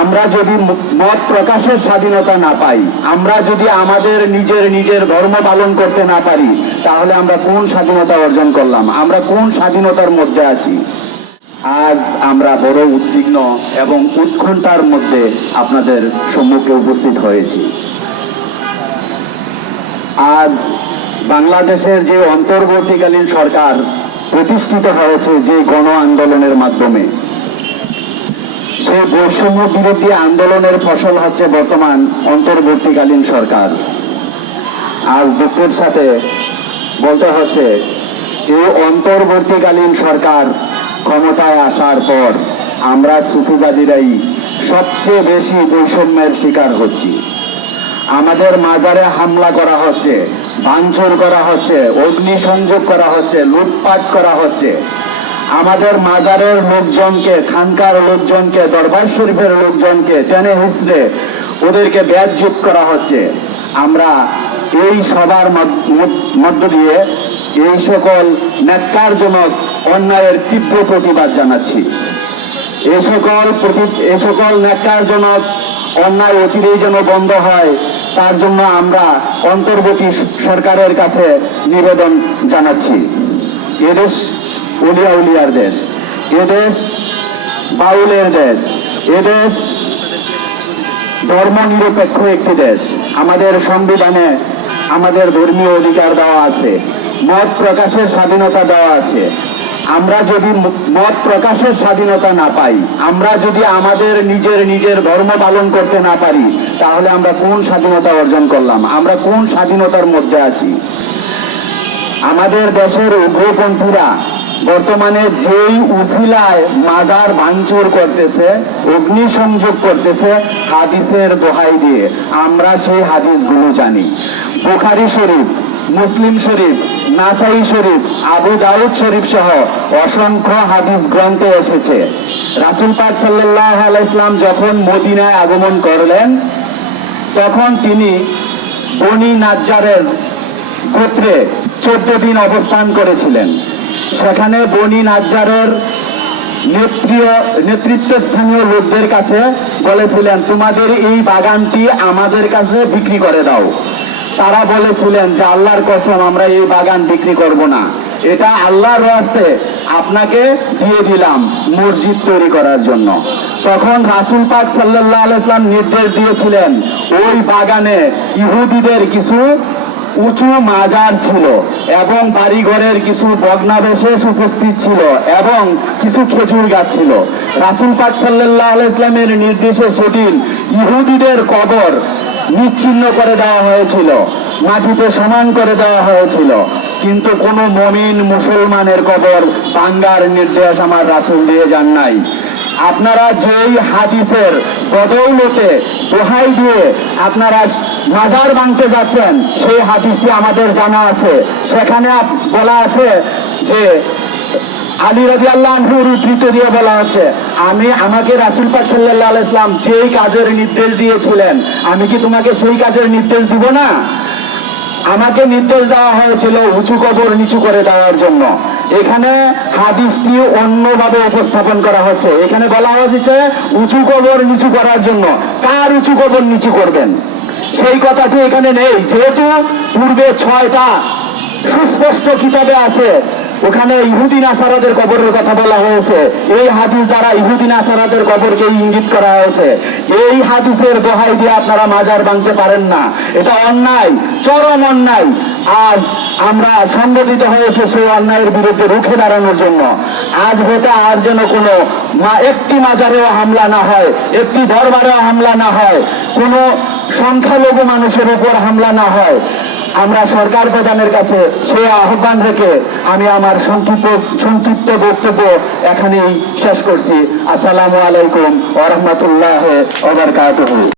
আমরা যদি মত প্রকাশের স্বাধীনতা না পাই, আমরা যদি আমাদের নিজের ধর্ম পালন করতে না পারি, তাহলে আমরা কোন স্বাধীনতা অর্জন করলাম? আমরা কোন স্বাধীনতার মধ্যে আছি? আজ আমরা বড় উদ্বিগ্ন এবং উৎকণ্ঠার মধ্যে আপনাদের সম্মুখে উপস্থিত হয়েছি। আজ বাংলাদেশের যে অন্তর্বর্তীকালীন সরকার প্রতিষ্ঠিত হয়েছে যে গণ আন্দোলনের মাধ্যমে, সেই বৈষম্য বিরোধী আন্দোলনের ফসল হচ্ছে বর্তমান অন্তর্বর্তীকালীন সরকার। আজ দুঃখের সাথে বলতে হচ্ছে, এই অন্তর্বর্তীকালীন সরকার ক্ষমতায় আসার পর আমরা সুফিবাদীরাই সবচেয়ে বেশি বৈষম্যের শিকার হচ্ছি। আমাদের মাজারে হামলা করা হচ্ছে, ভাঙচুর করা হচ্ছে, অগ্নিসংযোগ করা হচ্ছে, লুটপাট করা হচ্ছে। আমাদের মাজারের লোকজনকে, খানকার লোকজনকে, দরবার শরীফের লোকজনকে টেনে হিঁচড়ে ওদেরকে বেয়াজ্জত করা হচ্ছে। আমরা এই সবার মধ্য দিয়ে এই সকল ন্যাক্কারজনক অন্যায়ের তীব্র প্রতিবাদ জানাচ্ছি। এই সকল ন্যাক্কারজনক অন্যায় অচিরেই যেন বন্ধ হয়, তার জন্য আমরা অন্তর্বর্তী সরকারের কাছে নিবেদন জানাচ্ছি। এদেশ উলিয়া উলিয়ার দেশ, এদেশ বাউলের দেশ, এদেশ ধর্মনিরপেক্ষ একটি দেশ। আমাদের সংবিধানে আমাদের ধর্মীয় অধিকার দেওয়া আছে, মত প্রকাশের স্বাধীনতা দেওয়া আছে। আমরা যদি মত প্রকাশের স্বাধীনতা না পাই, আমরা যদি আমাদের নিজের ধর্ম পালন করতে না পারি, তাহলে আমরা কোন স্বাধীনতা অর্জন করলাম? আমরা কোন স্বাধীনতার মধ্যে আছি? আমাদের দেশের উগ্রপন্থীরা বর্তমানে যেই উসিলায় মাজার ভাঙচুর করতেছে, অগ্নিসংযোগ করতেছে, হাদিসের দোহাই দিয়ে। আমরা সেই হাদিসগুলো জানি। বুখারী শরীফ, মুসলিম শরীফ, নাসাই শরীফ, আবু দাউদ শরীফ সহ অসংখ্য হাদিস গ্রন্থে এসেছে, রাসূল পাক সাল্লাল্লাহু আলাইহি ওয়াসাল্লাম যখন মদিনায় আগমন করলেন, তখন তিনি বনি নাজ্জারের গোত্রে 14 দিন অবস্থান করেছিলেন। সেখানে বনি নাজ্জারের নেতৃত্বস্থানীয় লোকদের কাছে বলেছিলেন, তোমাদের এই বাগানটি আমাদের কাছে বিক্রি করে দাও। তারা বলেছিলেন যে আল্লাহর কসম, আমরা এই বাগান বিক্রি করব না, এটা আল্লাহর রাস্তে আপনাকে দিয়ে দিলাম মসজিদ তৈরি করার জন্য। তখন রাসূল পাক সাল্লাল্লাহু আলাইহি ওয়াসাল্লাম নির্দেশ দিয়েছিলেন, ওই বাগানে ইহুদিদের কিছু উঁচু মাজার ছিল এবং বাড়িঘরের কিছু ভগ্নাবশেষ উপস্থিত ছিল এবং কিছু খেজুর গাছ ছিল। রাসূল পাক সাল্লাল্লাহু আলাইহি ওয়াসাল্লামের নির্দেশে সেদিন ইহুদিদের কবর নিচ্ছিন্ন করে দেওয়া হয়েছিল, মাটিতে সমান করে দেওয়া হয়েছিল। কিন্তু কোনো মুমিন মুসলমানের কবর ভাঙার নির্দেশ আমার রাসূল দিয়ে যান নাই। আপনারা যেই হাদিসের বদৌলতে দোহাই দিয়ে আপনারা মাজার ভাঙতে যাচ্ছেন, সেই হাদিসটি আমাদের জানা আছে। সেখানে বলা আছে যে আলী রাদিয়াল্লাহু আনহুর উদ্ধৃত দিয়ে বলা হচ্ছে, আমাকে রাসূল পাক সাল্লাল্লাহু আলাইহি ওয়াসাল্লাম যেই কাজের নির্দেশ দিয়েছিলেন, আমি কি তোমাকে সেই কাজের নির্দেশ দিব না? আমাকে নির্দেশ দেওয়া হয়েছিল উঁচু কবর নিচু করে দেওয়ার জন্য। এখানে হাদিসটি অন্যভাবে উপস্থাপন করা হচ্ছে। এখানে বলা হয়েছে উঁচু কবর নিচু করার জন্য। কার উঁচু কবর নিচু করবেন সেই কথাটি এখানে নেই। যেহেতু পূর্বে 6টা সুস্পষ্ট কিতাবে আছে, ওখানে ইহুদি নাসারাদের কবরের কথা বলা হয়েছে। এই হাদিস দ্বারা ইহুদি নাসারাদের কবরকে ইঙ্গিত করা হয়েছে। এই হাদিসের দোহাই দিয়ে আপনারা মাজার ভাঙতে পারেন না, এটা অন্যায়, চরম অন্যায়। আজ আমরা সংগঠিত হয়েছে সেই অন্যায়ের বিরুদ্ধে রুখে দাঁড়ানোর জন্য। আজ হতে আর যেন কোনো একটি মাজারেও হামলা না হয়, একটি দরবারেও হামলা না হয়, কোনো সংখ্যালঘু মানুষের উপর হামলা না হয়। আমরা সরকার প্রধানের কাছে সেই আহ্বান রেখে আমি আমার সংক্ষিপ্ত বক্তব্য এখানেই শেষ করছি। আসসালামু আলাইকুম ওয়া রাহমাতুল্লাহি ওয়া বারাকাতুহু।